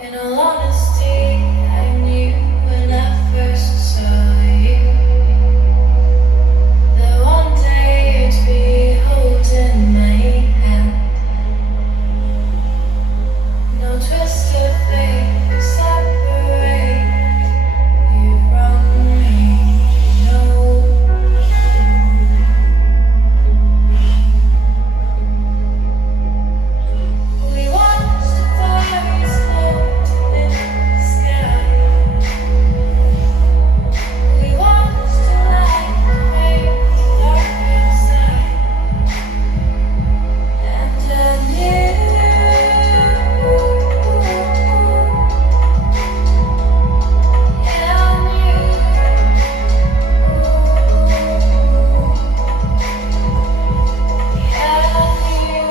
In all honesty, I knew when I first saw you that one day you'd be holding my hand. No twist of fate could separate you from me. No, we watched the fires float in the sky. We watched the light fade dark inside, and I knew, yeah, I knew, yeah, I knew.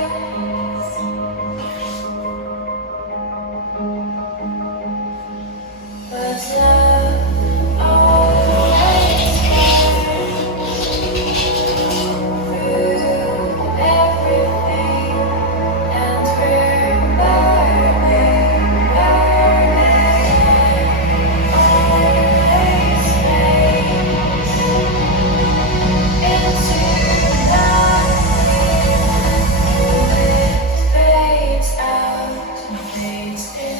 But love always through everything, and we're burning, always fades into nothing. It fades out and fades in.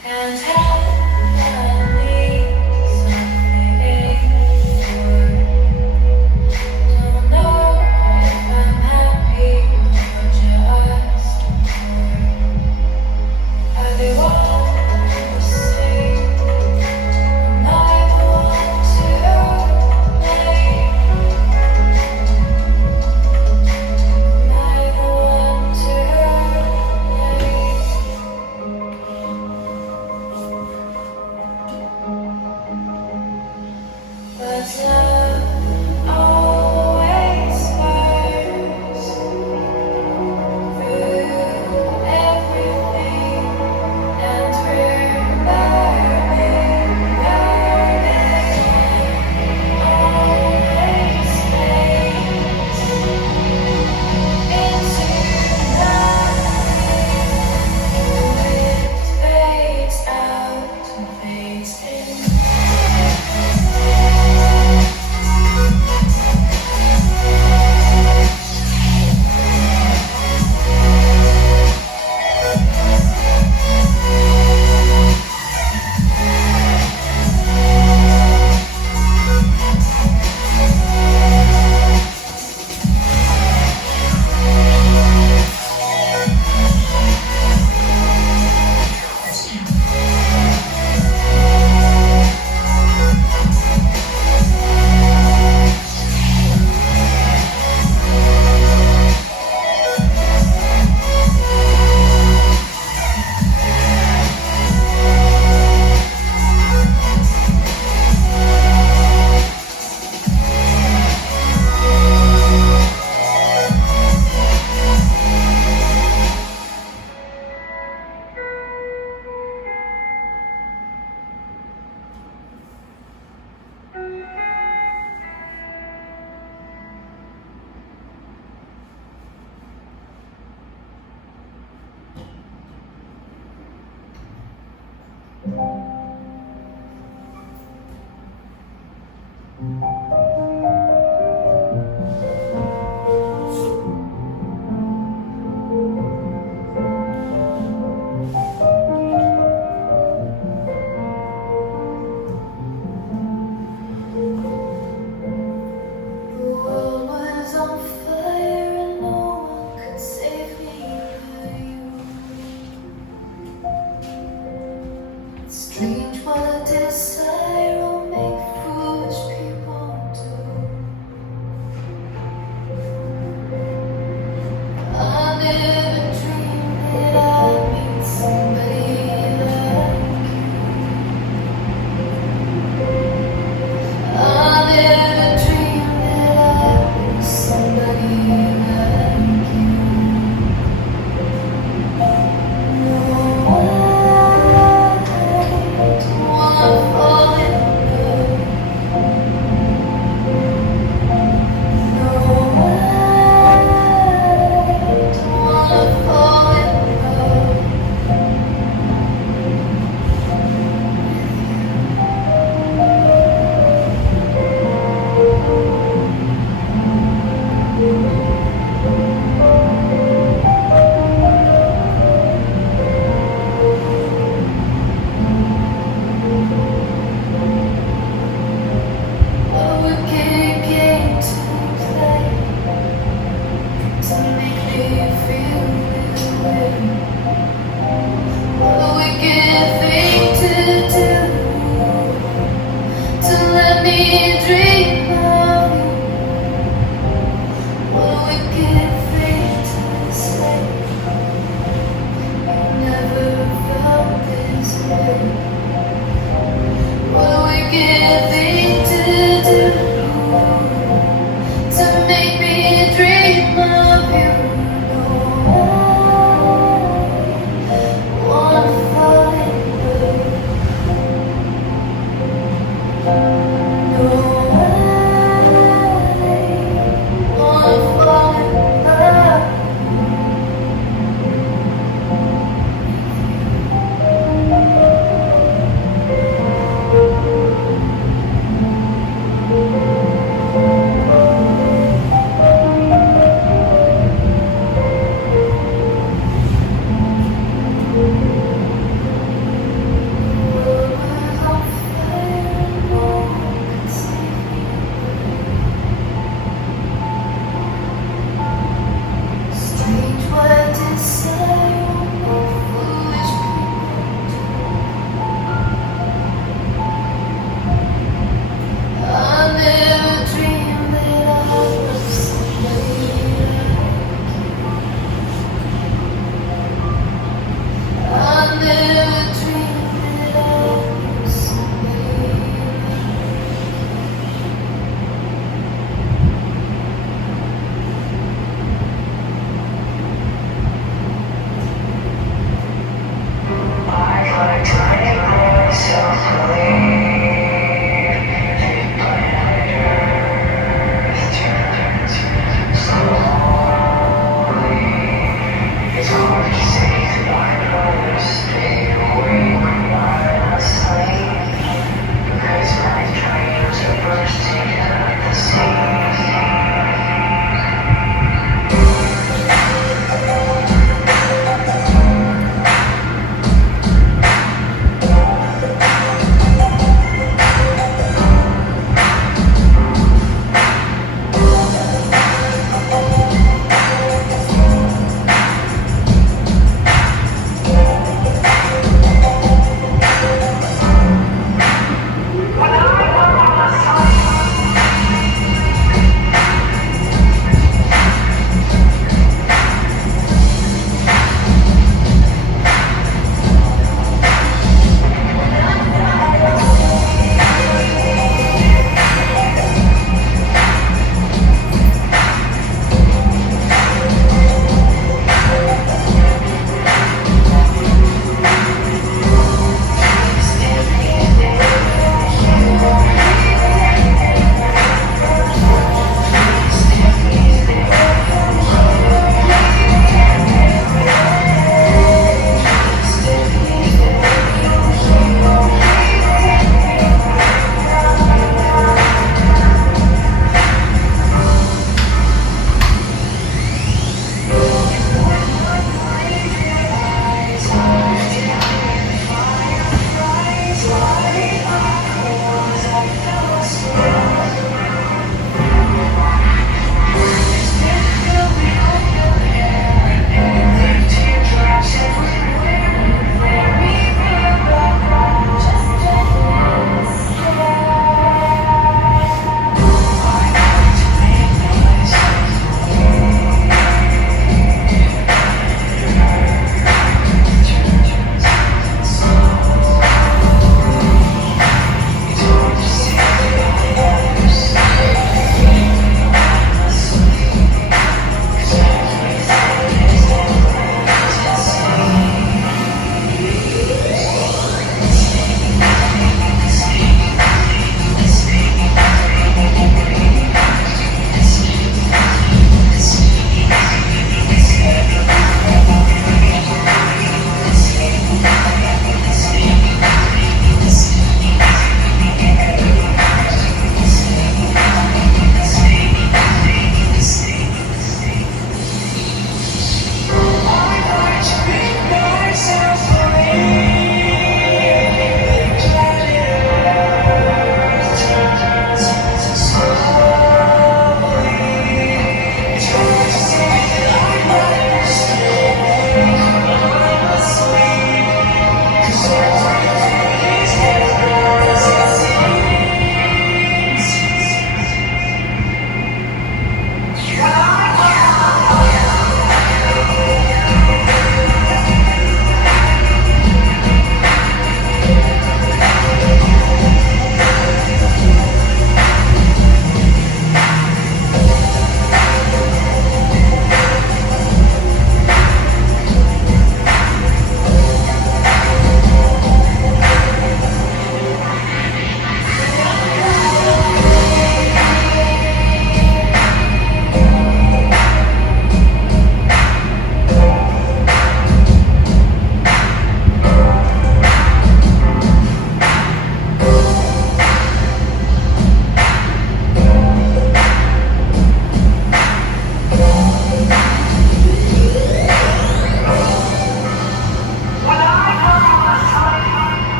Can't help but need something more. Don't know if I'm happy or just bored. Are they one the same? Am I the one to blame? Am I the one to blame? But love always burns through everything, and we're burning, always fades into nothing. It fades out and fades in.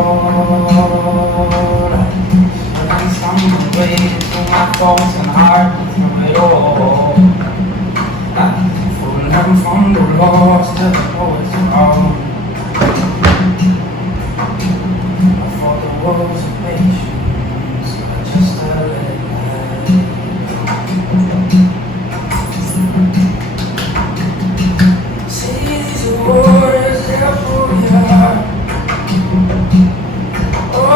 all. And some way to my thoughts and heart from it all. Full and from the lost to the poets all. For the walls of patience, just a little. See these waters, they'll pull your heart. Oh,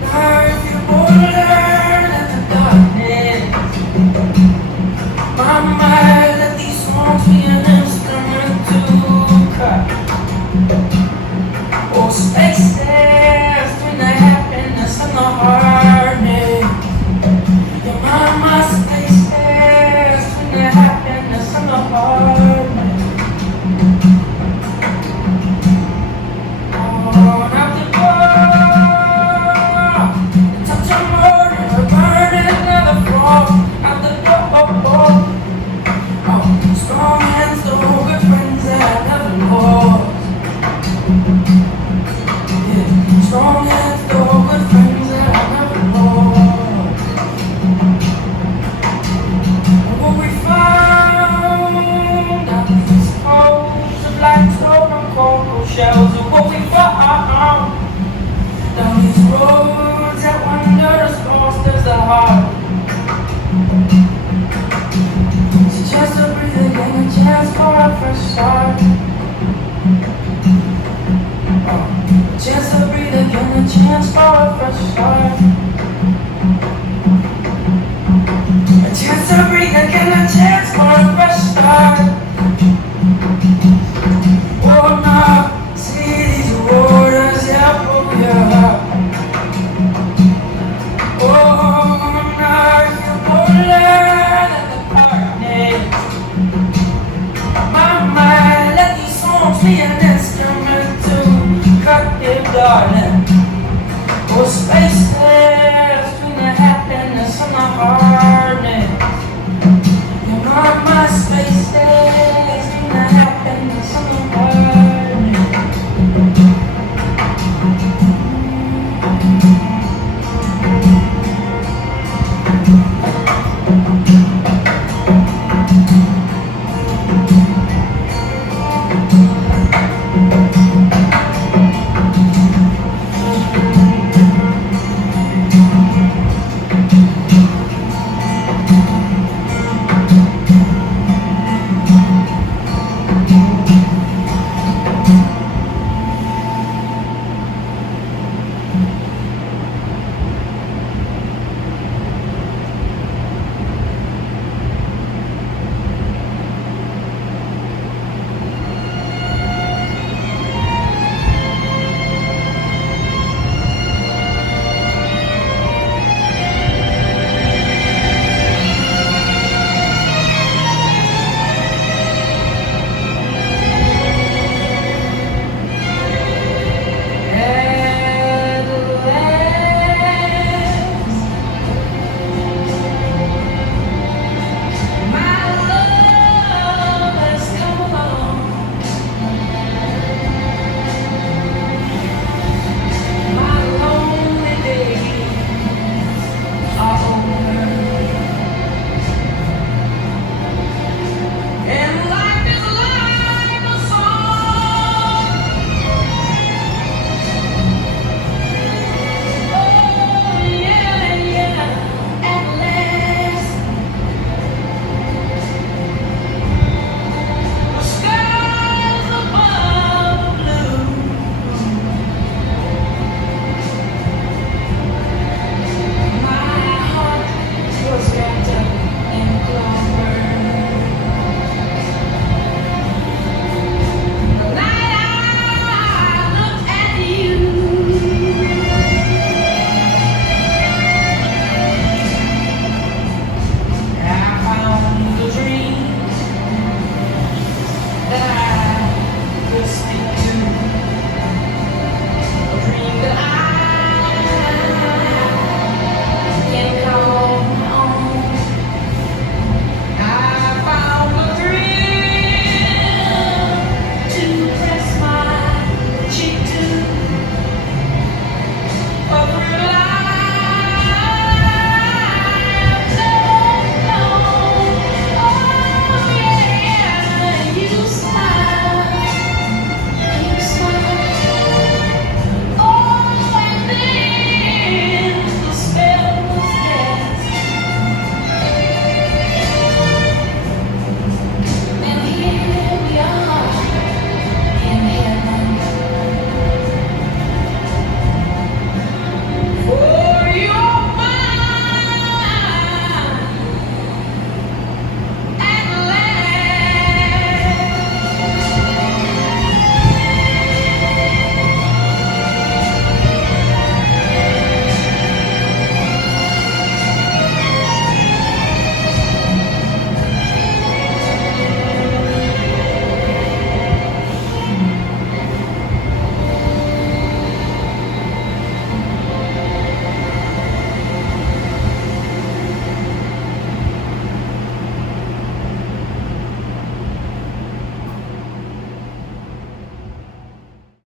now if you born in the darkness, my mind, let these songs be an instrument to cut. Oh, spaces between the happiness and the hardness. Your mama, spaces between the happiness and the hardness. Strong hands, the good friends that I never lost. Yeah, strong hands, the good friends that I never lost. And what we found out these codes of black stone and cocoa shells, and what we found down these roads that wander as lost as the heart. Just to breathe again, a chance for a fresh start. A chance to breathe again, a chance for a fresh start. A chance to breathe again, a chance for a fresh start. Oh now, see these waters, yeah, pull your heart. Oh now, you pull it. Be an instrument to cut it, darling. Oh, spaces between the happiness and the hardness. You're on my spaces.